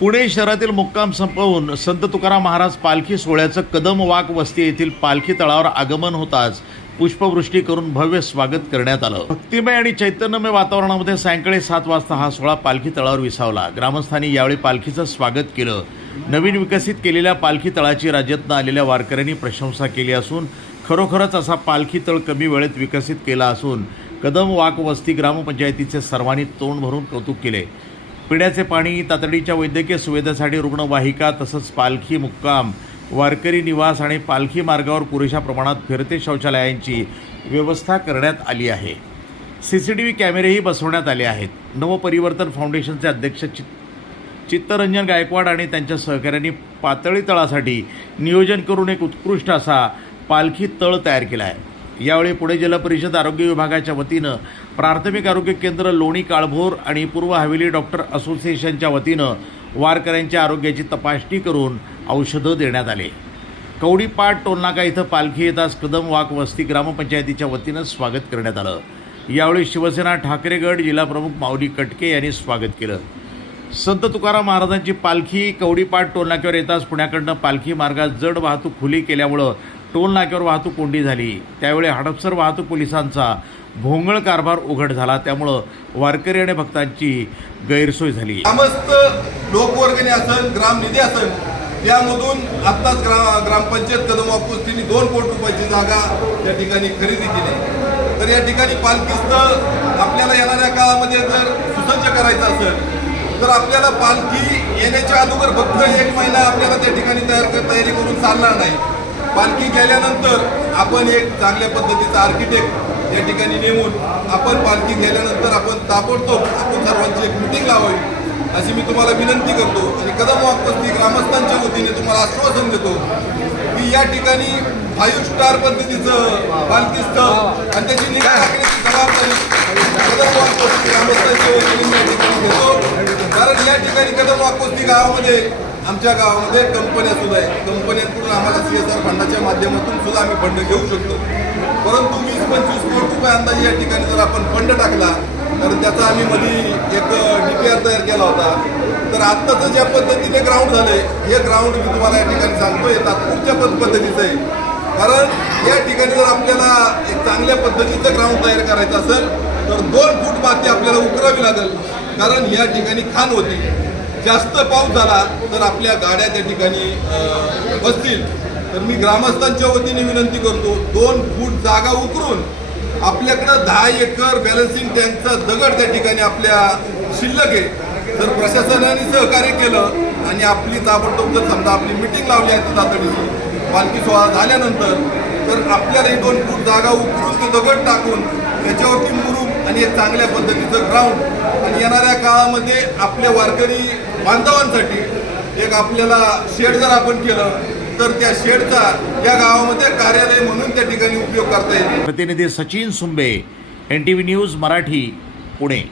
पुणे शहरातील मुक्काम संपवून संत तुकाराम महाराज पालखी सोहळ्याचं कदम वाक वस्ती येथील पालखी तळावर आगमन होताच पुष्पवृष्टी करून भव्य स्वागत करण्यात आलं. भक्तिमय आणि चैतन्यमय वातावरणामध्ये सायंकाळी सात वाजता हा सोहळा पालखी तळावर विसावला. ग्रामस्थांनी यावेळी पालखीचं स्वागत केलं. नवीन विकसित केलेल्या पालखी तळाची राज्यातनं आलेल्या वारकऱ्यांनी प्रशंसा केली असून खरोखरच असा पालखी तळ कमी वेळेत विकसित केला असून कदम वाक वस्ती ग्रामपंचायतीचे सर्वांनी तोंड भरून कौतुक केले. पिण्याचे पाणी तातडीच्या वैद्यकीय सुविधेसाठी रुग्णवाहिका तसंच पालखी मुक्काम. वारकरी निवास आणि पालखी मार्गावर पुरेशा प्रमाणात फिरते शौचालयांची व्यवस्था करण्यात आली आहे. सी सी टी व्ही कॅमेरेही बसवण्यात आले आहेत. नवपरिवर्तन फाउंडेशनचे अध्यक्ष चित चित्तरंजन गायकवाड आणि त्यांच्या सहकाऱ्यांनी पातळी तळासाठी नियोजन करून एक उत्कृष्ट असा पालखी तळ तयार केला आहे. यावेळी पुणे जिल्हा परिषद आरोग्य विभागाच्या वतीनं प्राथमिक आरोग्य केंद्र लोणी काळभोर आणि पूर्व हवेली डॉक्टर असोसिएशनच्या वतीनं वारकऱ्यांच्या आरोग्याची तपासणी करून औषधं देण्यात आले. कवडीपाट टोलनाका इथं पालखी येताच कदम वाक वस्ती ग्रामपंचायतीच्या वतीनं स्वागत करण्यात आलं. यावेळी शिवसेना ठाकरेगड जिल्हाप्रमुख माऊली कटके यांनी स्वागत केलं. संत तुकाराम महाराजांची पालखी कवडीपाट टोलनाक्यावर येताच पुण्याकडनं पालखी मार्गात जड वाहतूक खुली केल्यामुळं टोल नाक्यावर वाहतूक कोंडी झाली. त्यावेळी हडपसर वाहतूक पोलिसांचा भोंगळ कारभार उघड झाला. त्यामुळं वारकरी आणि भक्तांची गैरसोय झाली. ग्रामस्थ लोकवर्गणी असेल ग्रामनिधी असेल त्यामधून आत्ताच ग्रा ग्रामपंचायत कदम वापस्तीने दोन कोटी रुपयाची जागा त्या ठिकाणी खरेदी केली. तर या ठिकाणी पालखीस्त आपल्याला येणाऱ्या काळामध्ये जर सुसज्ज करायचं असेल तर आपल्याला पालखी येण्याच्या अगोदर फक्त एक महिना आपल्याला त्या ठिकाणी तयार तयारी करून चालणार नाही. पालखी गेल्यानंतर आपण एक चांगल्या पद्धतीचा आर्किटेक्ट या ठिकाणी नेमून आपण पालखी गेल्यानंतर आपण ताबडतोब आपण सर्वांची एक मिटिंग लावावी अशी मी तुम्हाला विनंती करतो. आणि कदम वापस्ती ग्रामस्थांच्या वतीने तुम्हाला आश्वासन देतो की या ठिकाणी फाईव्ह स्टार पद्धतीचं पालखी स्थळ आणि त्याची निगा राखण्याची जबाबदारी कदम वापस्ती ग्रामस्थांच्या वतीने या ठिकाणी देतो कारण या ठिकाणी कदम वापस्ती गावामध्ये आमच्या गावामध्ये कंपन्या सुद्धा आहेत. कंपन्यांकडून आम्हाला सी एस आर फंडाच्या माध्यमातून सुद्धा आम्ही फंड घेऊ शकतो. परंतु वीस पंचवीस कोटी रुपये अंदाजे या ठिकाणी जर आपण फंड टाकला तर त्याचा आम्ही मध्ये एक डी पी आर तयार केला होता. तर आत्ताचं ज्या पद्धतीने ग्राउंड झालंय हे ग्राउंड मी तुम्हाला या ठिकाणी सांगतोय तात्पुरत्या पद पद्धतीचं आहे. कारण या ठिकाणी जर आपल्याला एक चांगल्या पद्धतीचं ग्राउंड तयार करायचं असेल तर दोन फूट माती आपल्याला उकरावी लागेल. कारण या ठिकाणी खाण होती. जास्त पाऊस झाला तर आपल्या गाड्या त्या ठिकाणी बसतील. तर मी ग्रामस्थांच्या वतीने विनंती करतो दोन फूट जागा उकरून आपल्याकडं दहा एकर बॅलन्सिंग टँकचा दगड त्या ठिकाणी आपल्या शिल्लक आहे. तर प्रशासनाने सहकार्य केलं आणि आपली ताबडतोब जर समजा आपली मिटिंग लावली आहे तातडीची पालखी सोहळा झाल्यानंतर तर आपल्याला ही दोन फूट जागा उकरून ते दगड टाकून त्याच्यावरती मुरुम आणि एक चांगल्या पद्धतीचं ग्राउंड आणि येणाऱ्या काळामध्ये आपल्या वारकरी बांधवांसाठी एक आपल्याला शेड जर आपण केलं तर त्या शेडचा या गावामध्ये कार्यालय म्हणून त्या ठिकाणी उपयोग करता येईल. प्रतिनिधी Sachin Sumbe N T V news Marathi Pune.